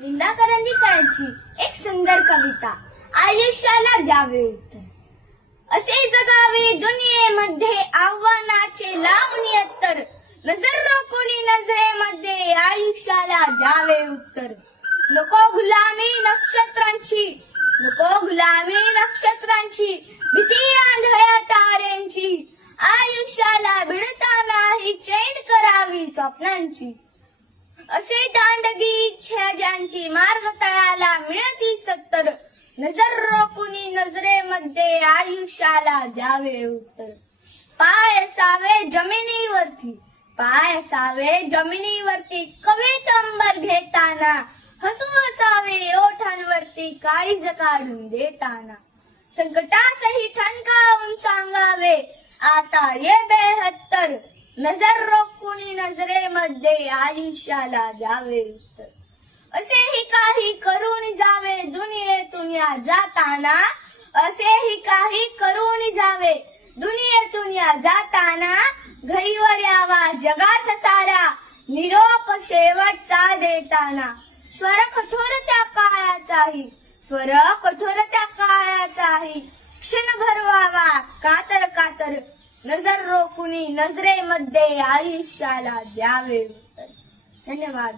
विंदा करंदीकरांची एक सुंदर कविता, आयुष्याला द्यावे उत्तर. असे जगावे दुनियेमध्ये आव्हानाचे लावून यत्तर, नजर रोखुनी नजरेमध्ये आयुष्याला द्यावे उत्तर. नको गुलामी नक्षत्रांची, नको गुलामी नक्षत्रांची, भीती आंधळ्या ताऱ्यांची, आयुष्याला भिडताना ही चैन करावी स्वप्नांची. असे दांडगी इच्छा ज्यांची मार्ग तळाला मिळती सत्तर, नजर रोखुनी नजरेमध्ये आयुष्याला द्यावे उत्तर. पाय असावे जमिनीवरती, पाय असावे जमिनीवरती, कवेत अंबर घेताना, हसू असावे ओठांवरती काळीज काढून देताना. संकटासही ठणकावून सांगावे आता ये बेहत्तर, नजर रोखुनी नजरेमध्ये आयुष्याला द्यावे उत्तर. असेही काही करून जावे दुनियेतून या जाताना, असेही काही करून जावे दुनियेतून या जाताना, घरीवर यावा जगास सारा निरोप शेवटचा देताना. स्वर कठोर त्या काळाचाही, स्वर कठोर त्या काळाचाही, क्षण भरवावा कातर कातर, नजर रोखुनी नजरेमध्ये आयुष्याला द्यावे उत्तर. धन्यवाद.